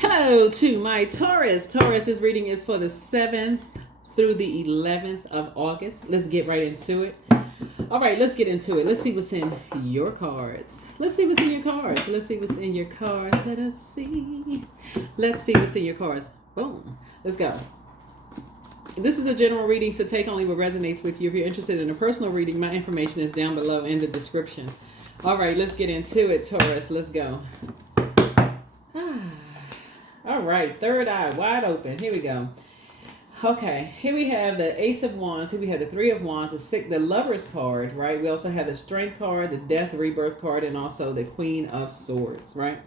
Hello to my Taurus. Taurus's reading is for the 7th through the 11th of August. Let's get right into it. All right, let's get into it. Let's see what's in your cards. Let's see what's in your cards. Let's see what's in your cards. Let us see. Let's see what's in your cards. Boom. Let's go. This is a general reading, so take only what resonates with you. If you're interested in a personal reading, my information is down below in the description. All right, let's get into it, Taurus. Let's go. All right, third eye wide open. Here we go. Okay, here we have the Ace of Wands. Here we have the Three of Wands, the Lover's card, right? We also have the Strength card, the Death Rebirth card, and also the Queen of Swords, right?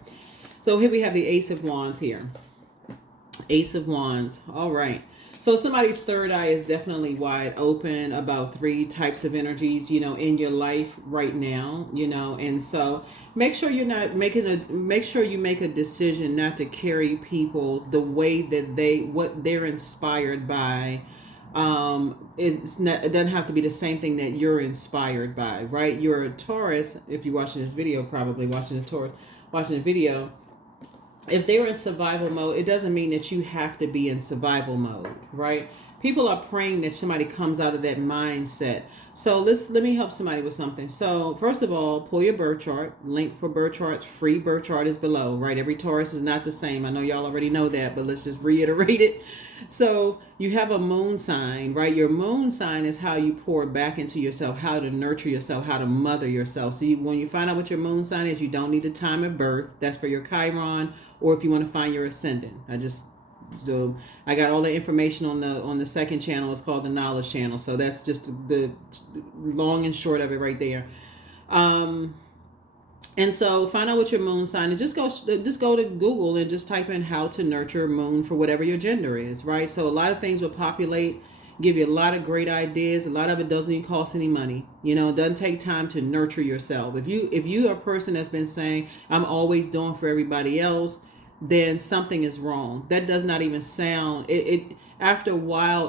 So here we have the Ace of Wands here. Ace of Wands. All right. So somebody's third eye is definitely wide open about three types of energies, in your life right now, and so make sure you're not make sure you make a decision not to carry people the way that what they're inspired by. It doesn't have to be the same thing that you're inspired by, right? You're a Taurus. If you're watching this video, probably watching the video. If they're in survival mode, it doesn't mean that you have to be in survival mode, right? People are praying that somebody comes out of that mindset. So let me help somebody with something. So first of all, pull your birth chart. Link for birth charts, free birth chart is below, right? Every Taurus is not the same. I know y'all already know that, but let's just reiterate it. So you have a moon sign, right? Your moon sign is how you pour back into yourself, how to nurture yourself, how to mother yourself. So when you find out what your moon sign is, you don't need a time of birth. That's for your Chiron, or if you want to find your ascendant. I got all the information on the second channel. It's called the Knowledge Channel. So that's just the long and short of it right there. And so find out what your moon sign is. Just go to Google and just type in how to nurture moon for whatever your gender is, right? So a lot of things will populate, give you a lot of great ideas. A lot of it doesn't even cost any money. It doesn't take time to nurture yourself. If you are a person that's been saying, I'm always doing for everybody else, then something is wrong. That does not even sound it after a while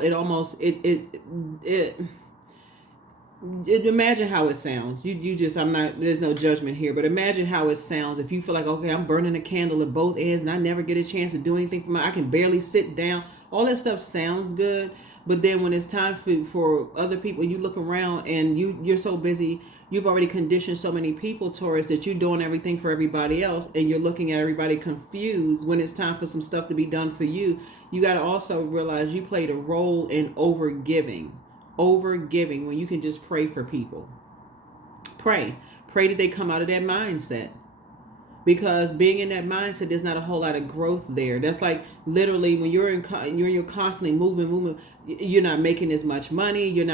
imagine how it sounds. There's no judgment here, but imagine how it sounds if you feel like, okay, I'm burning a candle at both ends and I never get a chance to do anything I can barely sit down. All that stuff sounds good, but then when it's time for other people, you look around and you're so busy. You've already conditioned so many people, Taurus, that you're doing everything for everybody else, and you're looking at everybody confused when it's time for some stuff to be done for you. You got to also realize you played a role in overgiving when you can just pray for people. Pray that they come out of that mindset. Because being in that mindset, there's not a whole lot of growth there. That's like literally when you're constantly moving, you're not making as much money. You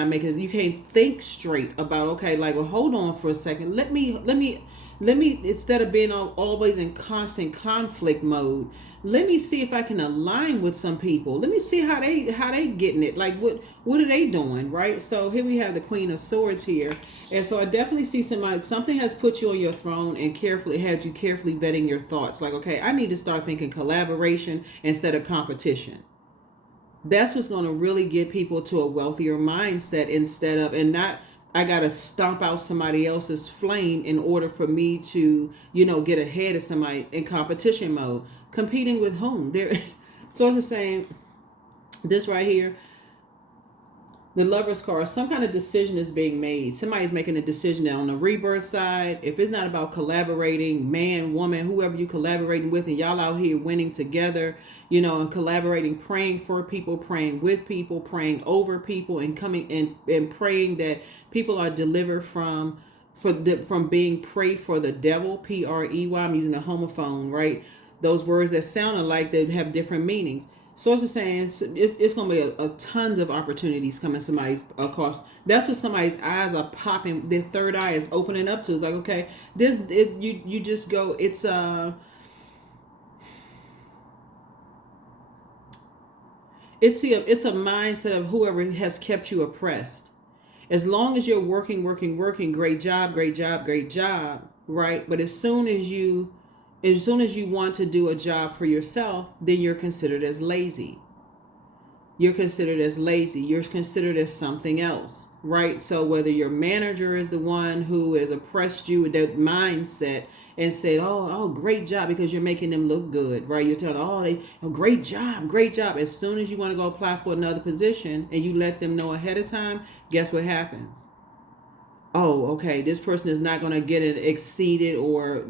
can't think straight about, okay, like, well, hold on for a second. Let me, instead of being always in constant conflict mode, let me see if I can align with some people. Let me see how they getting it. Like what are they doing, right? So here we have the Queen of Swords here. And so I definitely see something has put you on your throne and had you carefully vetting your thoughts. Like, okay, I need to start thinking collaboration instead of competition. That's what's going to really get people to a wealthier mindset instead of, and not, I got to stomp out somebody else's flame in order for me to, get ahead of somebody in competition mode. Competing with whom? So it's just saying this right here, the Lover's card, some kind of decision is being made. Somebody's making a decision on the rebirth side. If it's not about collaborating, man, woman, whoever you collaborating with, and y'all out here winning together, and collaborating, praying for people, praying with people, praying over people, and coming and praying that people are delivered from being prey for the devil, Prey. I'm using a homophone, right? Those words that sound alike, they have different meanings. So it's just saying it's going to be a tons of opportunities coming somebody's across. That's what somebody's eyes are popping. Their third eye is opening up to. It's like, okay, you just go. It's a mindset of whoever has kept you oppressed. As long as you're working, great job, right? But as soon as you want to do a job for yourself, then you're considered as lazy. You're considered as something else, right? So whether your manager is the one who has oppressed you with that mindset and said, oh, great job, because you're making them look good, right? You're telling, great job, great job. As soon as you want to go apply for another position and you let them know ahead of time, guess what happens? Oh, okay, this person is not going to get it exceeded, or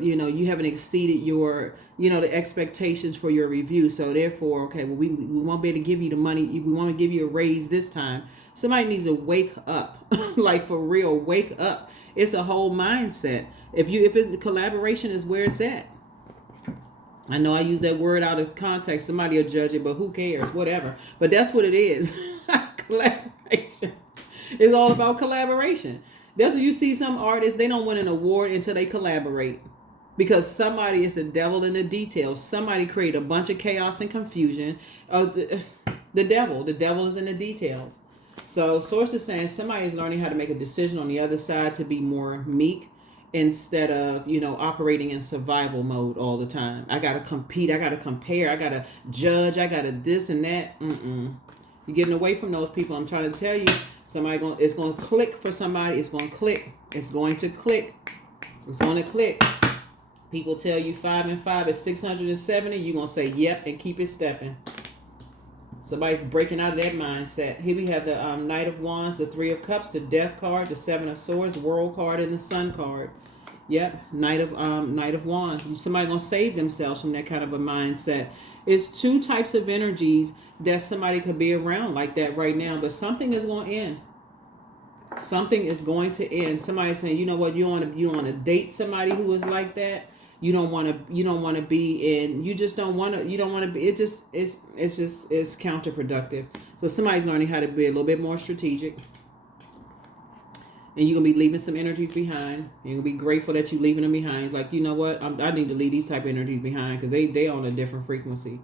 you haven't exceeded your, the expectations for your review. So therefore, okay, well, we won't be able to give you the money. We want to give you a raise this time. Somebody needs to wake up, like for real, wake up. It's a whole mindset. If it's collaboration is where it's at. I know I use that word out of context. Somebody will judge it, but who cares? Whatever. But that's what it is. Collaboration. It's all about collaboration. That's when you see some artists, they don't win an award until they collaborate. Because somebody is the devil in the details. Somebody created a bunch of chaos and confusion. The devil is in the details. So source is saying somebody is learning how to make a decision on the other side to be more meek, instead of, operating in survival mode all the time. I got to compete. I got to compare. I got to judge. I got to this and that. You're getting away from those people. I'm trying to tell you, it's going to click for somebody. It's going to click. It's going to click. It's going to click. People tell you 5 and 5 is 670. You're going to say, yep, and keep it stepping. Somebody's breaking out of that mindset. Here we have the Knight of Wands, the Three of Cups, the Death card, the Seven of Swords, World card, and the Sun card. Yep, Knight of Wands. Somebody gonna save themselves from that kind of a mindset. It's two types of energies that somebody could be around like that right now, but something is going to end. Something is going to end. Somebody's saying, you know what, you want to date somebody who is like that. You don't want to be in, you just don't want to, you don't want to be, it's counterproductive. So somebody's learning how to be a little bit more strategic. And you're going to be leaving some energies behind. You're going to be grateful that you're leaving them behind. Like, you know what, I need to leave these type of energies behind because they on a different frequency.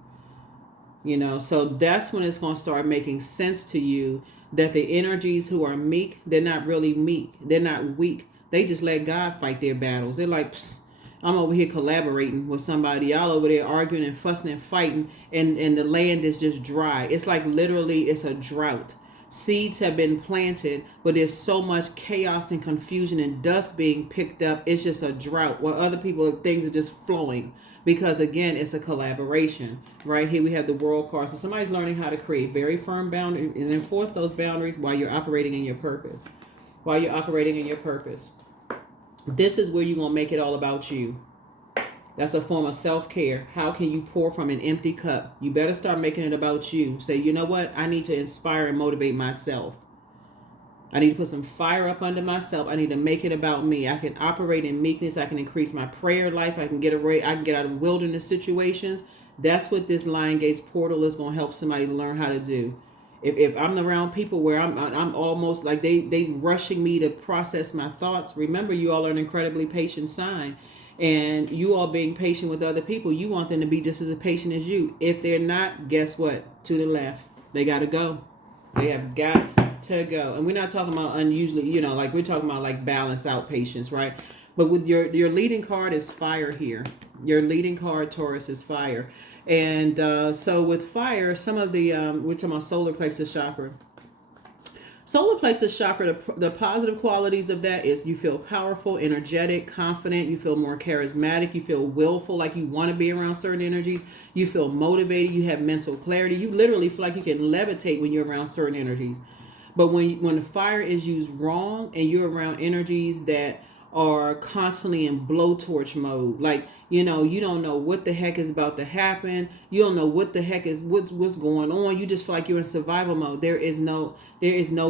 So that's when it's going to start making sense to you that the energies who are meek, they're not really meek. They're not weak. They just let God fight their battles. They're like, I'm over here collaborating with somebody. Y'all over there arguing and fussing and fighting, and the land is just dry. It's like literally it's a drought. Seeds have been planted, but there's so much chaos and confusion and dust being picked up. It's just a drought. While other people, things are just flowing because, again, it's a collaboration. Right here we have the World card. So somebody's learning how to create very firm boundaries and enforce those boundaries while you're operating in your purpose. This is where you're going to make it all about you. That's a form of self-care. How can you pour from an empty cup? You better start making it about you. Say, you know what? I need to inspire and motivate myself. I need to put some fire up under myself. I need to make it about me. I can operate in meekness. I can increase my prayer life. I can get out of wilderness situations. That's what this Lion Gates portal is going to help somebody learn how to do. If I'm around people where I'm almost like they rushing me to process my thoughts. Remember, you all are an incredibly patient sign, and you all being patient with other people, you want them to be just as patient as you. If they're not, guess what? To the left, they got to go. They have got to go. And we're not talking about unusually, like we're talking about like balance out patience, right? But with your leading card is fire here. Your leading card, Taurus, is fire. And so with fire, some of the, we're talking about solar plexus chakra. Solar plexus chakra, the positive qualities of that is you feel powerful, energetic, confident. You feel more charismatic. You feel willful, like you want to be around certain energies. You feel motivated. You have mental clarity. You literally feel like you can levitate when you're around certain energies. But when the fire is used wrong and you're around energies that are constantly in blowtorch mode, like, you don't know what the heck is about to happen. You don't know what the heck is what's going on. You just feel like you're in survival mode. There is no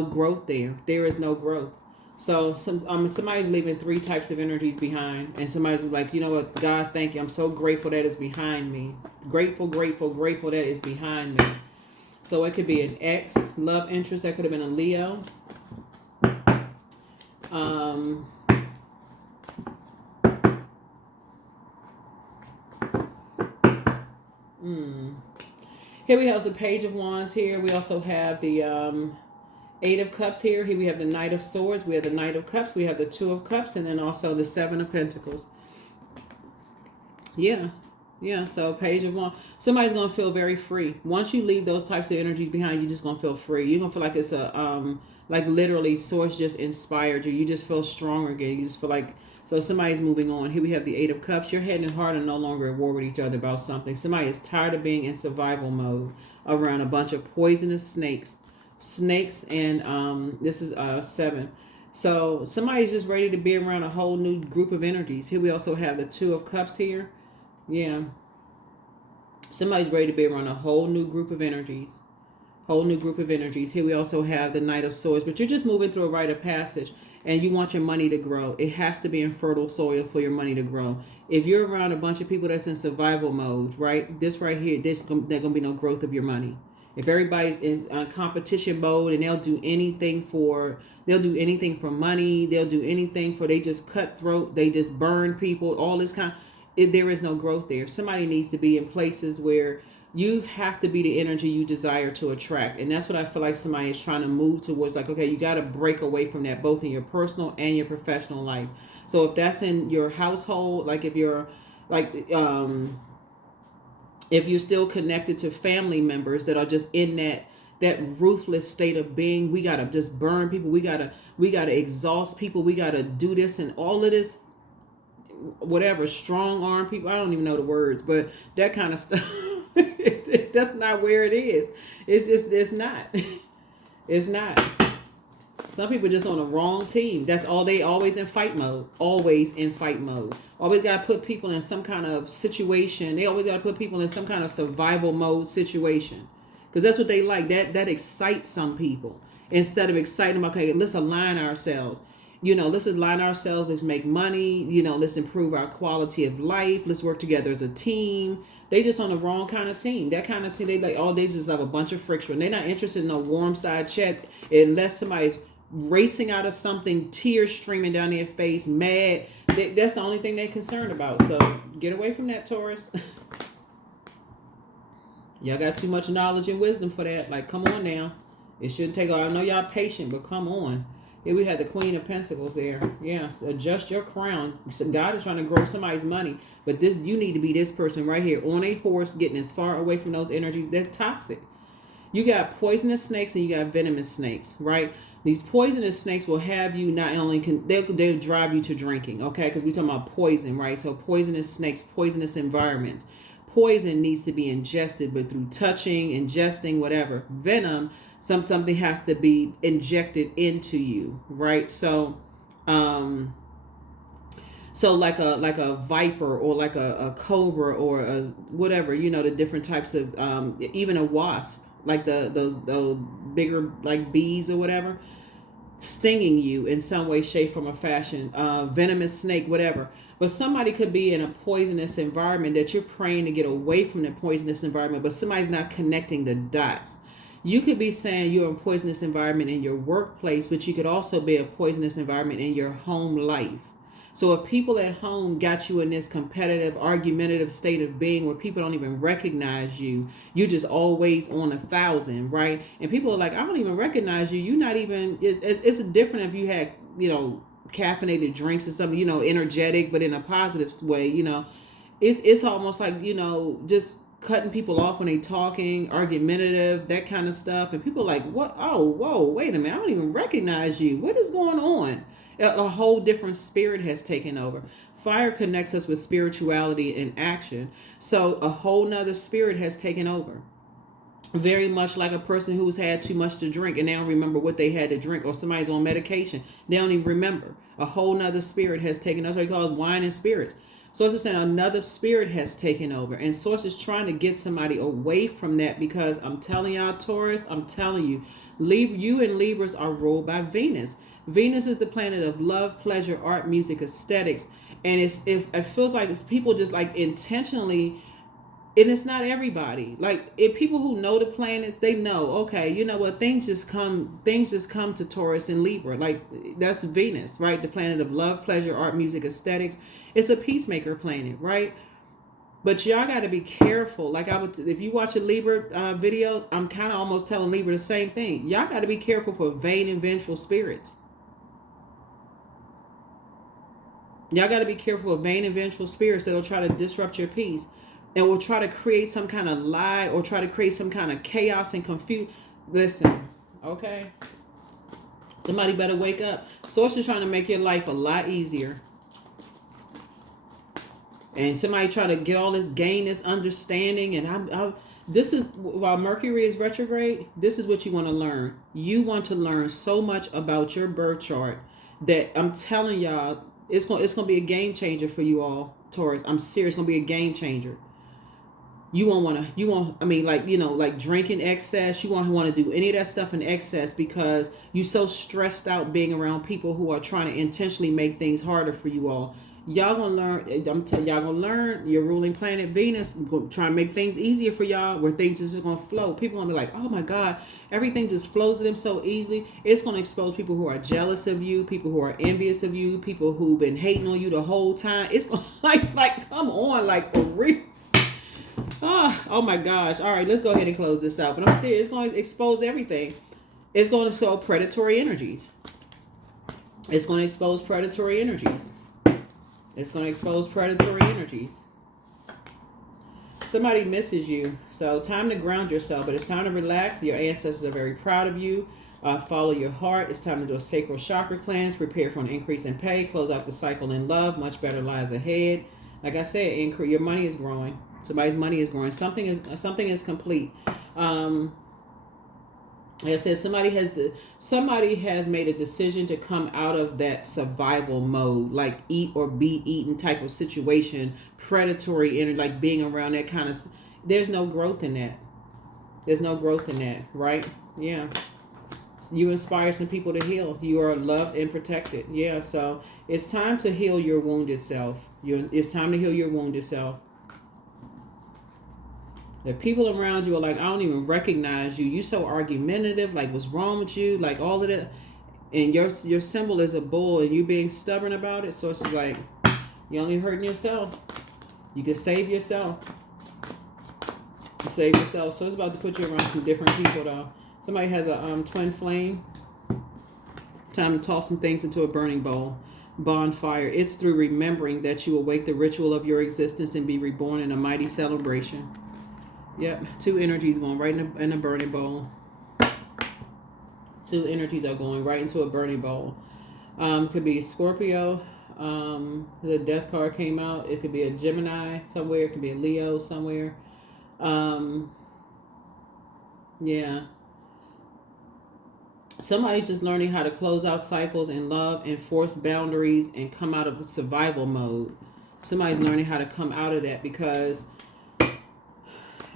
growth there. There is no growth. So somebody's leaving 3 types of energies behind, and somebody's like, you know what, God, thank you. I'm so grateful that it's behind me. Grateful that it's behind me. So it could be an ex, love interest. That could have been a Leo. Here we have the Page of Wands here. We also have the 8 of Cups here. Here we have the Knight of Swords. We have the Knight of Cups. We have the 2 of Cups. And then also the 7 of Pentacles. Yeah. So Page of Wands. Somebody's going to feel very free. Once you leave those types of energies behind, you're just going to feel free. You're going to feel like it's like literally Source just inspired you. You just feel stronger again. You just feel like So somebody's moving on. Here we have the Eight of Cups. Your head and heart are no longer at war with each other about something. Somebody is tired of being in survival mode around a bunch of poisonous snakes. And this is 7. So somebody's just ready to be around a whole new group of energies. Here we also have the Two of Cups here. Yeah. Somebody's ready to be around a whole new group of energies. Here we also have the Knight of Swords, but you're just moving through a rite of passage and you want your money to grow. It has to be in fertile soil for your money to grow. If you're around a bunch of people that's in survival mode, right? This right here, there's going to be no growth of your money. If everybody's in competition mode and they'll do anything for money, they'll do anything for, they just cutthroat, they just burn people, all this kind of, there is no growth there. Somebody needs to be in places where you have to be the energy you desire to attract. And that's what I feel like somebody is trying to move towards. Like, okay, you got to break away from that, both in your personal and your professional life. So if that's in your household, like if you're if you're still connected to family members that are just in that ruthless state of being, we got to just burn people. We got to exhaust people. We got to do this and all of this, whatever, strong arm people. I don't even know the words, but that kind of stuff. That's not where it is. It's not. It's not. Some people just on the wrong team. That's all. They always in fight mode. Always got to put people in some kind of situation. They always got to put people in some kind of survival mode situation. Because that's what they like. That excites some people. Instead of exciting them, okay, let's align ourselves. Let's align ourselves. Let's make money. Let's improve our quality of life. Let's work together as a team. They just on the wrong kind of team. That kind of team, they like, they just have a bunch of friction. They're not interested in a warm side check unless somebody's racing out of something, tears streaming down their face, mad. That's the only thing they're concerned about. So get away from that, Taurus. Y'all got too much knowledge and wisdom for that. Like, come on now. It shouldn't take, I know y'all patient, but come on. Here we had the Queen of Pentacles there. Yes, adjust your crown. So God is trying to grow somebody's money. But you need to be this person right here on a horse, getting as far away from those energies. They're toxic. You got poisonous snakes and you got venomous snakes, right? These poisonous snakes will have you not only, they'll drive you to drinking, okay? Because we're talking about poison, right? So poisonous snakes, poisonous environments. Poison needs to be ingested, but through touching, ingesting, whatever. Venom, something has to be injected into you, right? So like a viper or like a cobra or a whatever, the different types of even a wasp, like those bigger like bees or whatever, stinging you in some way, shape, form, or fashion. Venomous snake, whatever. But somebody could be in a poisonous environment that you're praying to get away from the poisonous environment, but somebody's not connecting the dots. You could be saying you're in a poisonous environment in your workplace, but you could also be a poisonous environment in your home life. So if people at home got you in this competitive, argumentative state of being where people don't even recognize you, you're just always on 1,000, right? And people are like, I don't even recognize you. You're not even, it's different if you had, caffeinated drinks or something, energetic, but in a positive way, it's almost like, just cutting people off when they talking, argumentative, that kind of stuff. And people are like, what? Oh, whoa, wait a minute. I don't even recognize you. What is going on? A whole different spirit has taken over. Fire connects us with spirituality and action. So a whole nother spirit has taken over. Very much like a person who's had too much to drink and they don't remember what they had to drink, or somebody's on medication. They don't even remember. A whole nother spirit has taken over. They call it wine and spirits. So it's just saying another spirit has taken over. And Source is trying to get somebody away from that, because I'm telling y'all, Taurus, I'm telling you, you and Libras are ruled by Venus. Venus is the planet of love, pleasure, art, music, aesthetics. And it feels like it's people just like intentionally, and it's not everybody. Like, if people who know the planets, they know, okay, you know what, things just come to Taurus and Libra. Like, that's Venus, right? The planet of love, pleasure, art, music, aesthetics. It's a peacemaker planet, right? But y'all got to be careful. Like, if you watch the Libra videos, I'm kind of almost telling Libra the same thing. Y'all got to be careful for vain and vengeful spirits. Y'all got to be careful of vain and vengeful spirits that'll try to disrupt your peace and will try to create some kind of lie or try to create some kind of chaos and confusion. Listen, okay? Somebody better wake up. Source is trying to make your life a lot easier. And somebody try to get all this, gain this understanding. And this is, while Mercury is retrograde, this is what you want to learn. You want to learn so much about your birth chart that I'm telling y'all, it's going to be a game changer for you all, Taurus. I'm serious. It's going to be a game changer. You won't want to, I mean, like, like drinking excess. You won't want to do any of that stuff in excess because you're so stressed out being around people who are trying to intentionally make things harder for you all. Y'all gonna learn, I'm telling y'all gonna learn your ruling planet Venus, trying to make things easier for y'all where things just gonna flow. People gonna be like, oh my God, everything just flows to them so easily. It's gonna expose people who are jealous of you, people who are envious of you, people who've been hating on you the whole time. It's gonna like come on, like for real. Oh my gosh. All right, let's go ahead and close this out. But I'm serious, it's going to expose everything. It's going to show predatory energies. It's going to expose predatory energies. It's going to expose predatory energies. Somebody misses you. So time to ground yourself, but it's time to relax. Your ancestors are very proud of you. Follow your heart. It's time to do a sacral chakra cleanse. Prepare for an increase in pay. Close out the cycle in love. Much better lies ahead. Like I said, your money is growing. Somebody's money is growing. Something is complete. Like I said, somebody has made a decision to come out of that survival mode, like eat or be eaten type of situation, predatory energy, like being around that kind of. There's no growth in that. There's no growth in that, right? Yeah. You inspire some people to heal. You are loved and protected. Yeah. So it's time to heal your wounded self. It's time to heal your wounded self. The people around you are like, I don't even recognize you. You so argumentative. Like, what's wrong with you? Like, all of that. And your symbol is a bull, and you being stubborn about it. So it's like, you're only hurting yourself. You can save yourself. You save yourself. So it's about to put you around some different people, though. Somebody has a twin flame. Time to toss some things into a burning bowl. Bonfire. It's through remembering that you awake the ritual of your existence and be reborn in a mighty celebration. Yep, 2 energies going right in a burning bowl. 2 energies are going right into a burning bowl. Could be Scorpio. The death card came out. It could be a Gemini somewhere. It could be a Leo somewhere. Yeah. Somebody's just learning how to close out cycles in love, enforce boundaries, and come out of survival mode. Somebody's learning how to come out of that because...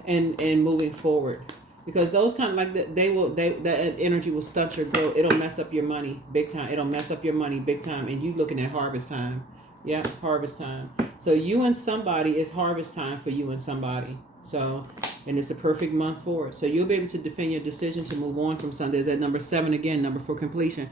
And moving forward, because those kind of like that energy will stunt your growth. It'll mess up your money big time. It'll mess up your money big time. And you looking at harvest time. Yeah, harvest time. So you and somebody, it's harvest time for you and somebody. So, and it's a perfect month for it. So you'll be able to defend your decision to move on from something. There's that number 7 again, number for completion.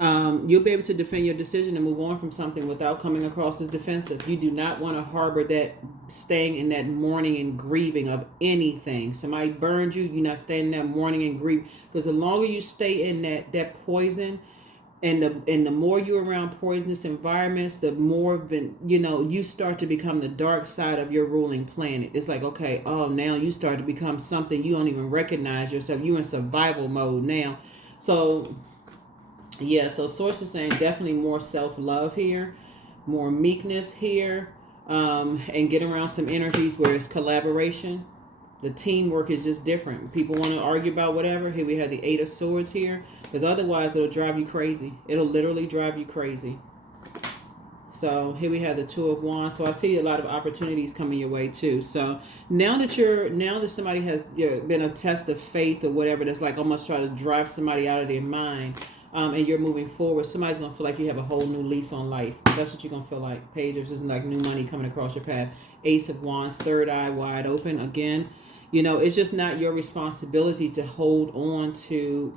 You'll be able to defend your decision to move on from something without coming across as defensive. You do not want to harbor that, staying in that mourning and grieving of anything. Somebody burned you, you're not staying in that mourning and grief. Because the longer you stay in that poison, and the more you're around poisonous environments, the more you start to become the dark side of your ruling planet. It's like, okay, now you start to become something you don't even recognize yourself. You're in survival mode now. So yeah, so Source is saying definitely more self-love here, more meekness here, and get around some energies where it's collaboration. The teamwork is just different. People want to argue about whatever. Here we have the 8 of Swords here, because otherwise it'll drive you crazy. It'll literally drive you crazy. So here we have the 2 of Wands. So I see a lot of opportunities coming your way too. So now that somebody has been a test of faith or whatever, that's like almost try to drive somebody out of their mind. And you're moving forward, somebody's going to feel like you have a whole new lease on life. That's what you're going to feel like. Page of just like new money coming across your path. Ace of Wands, third eye wide open. Again, it's just not your responsibility to hold on to,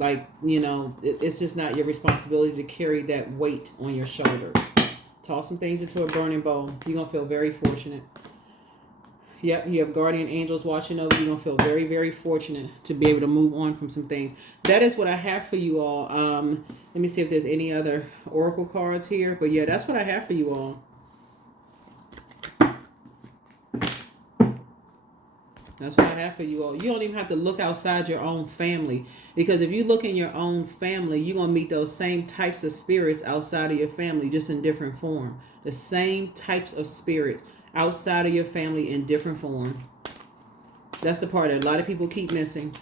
it's just not your responsibility to carry that weight on your shoulders. Toss some things into a burning bowl. You're going to feel very fortunate. Yep, you have guardian angels watching over you. You're going to feel very, very fortunate to be able to move on from some things. That is what I have for you all. Let me see if there's any other oracle cards here. But yeah, that's what I have for you all. That's what I have for you all. You don't even have to look outside your own family. Because if you look in your own family, you're going to meet those same types of spirits outside of your family, just in different form. The same types of spirits outside of your family in different form. That's the part that a lot of people keep missing.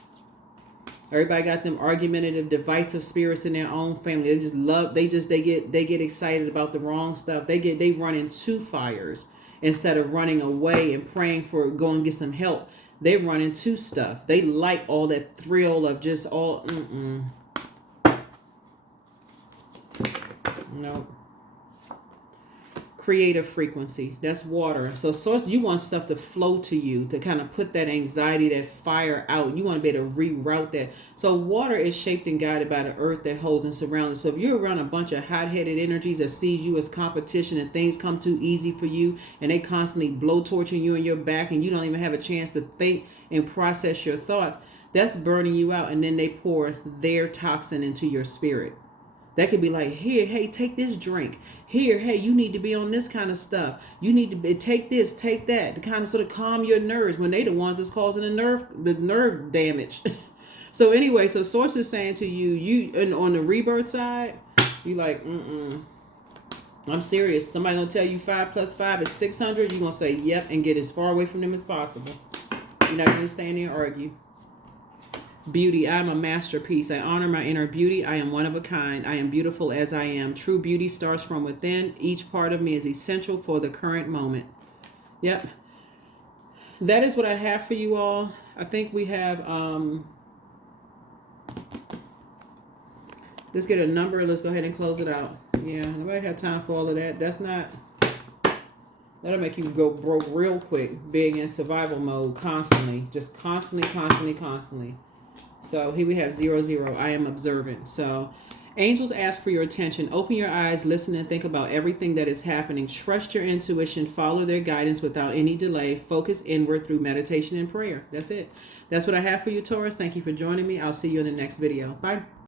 Everybody got them argumentative, divisive spirits in their own family. They just love, they get excited about the wrong stuff. They run into fires instead of running away and praying for go and get some help. They run into stuff. They like all that thrill of just all no. Creative frequency. That's water. So source, you want stuff to flow to you, to kind of put that anxiety, that fire out. You want to be able to reroute that. So water is shaped and guided by the earth that holds and surrounds us. So if you're around a bunch of hot-headed energies that sees you as competition and things come too easy for you and they constantly blow torching you in your back and you don't even have a chance to think and process your thoughts, that's burning you out. And then they pour their toxin into your spirit. That could be like, here, hey, take this drink. Here, hey, you need to be on this kind of stuff. You need to take this, take that, to kind of sort of calm your nerves when they the ones that's causing the nerve damage. So anyway, so Source is saying to you, and on the rebirth side, you like, I'm serious. Somebody gonna tell you 5 + 5 is 600. You gonna say yep and get as far away from them as possible. You're not gonna stand there and argue. Beauty, I am a masterpiece. I honor my inner beauty. I am one of a kind. I am beautiful as I am. True beauty starts from within. Each part of me is essential for the current moment. Yep. That is what I have for you all. I think we have, let's get a number. Let's go ahead and close it out. Yeah, nobody have time for all of that. That'll make you go broke real quick, being in survival mode constantly. Just constantly. So here we have 00. I am observant. So angels ask for your attention. Open your eyes, listen, and think about everything that is happening. Trust your intuition. Follow their guidance without any delay. Focus inward through meditation and prayer. That's it. That's what I have for you, Taurus. Thank you for joining me. I'll see you in the next video. Bye.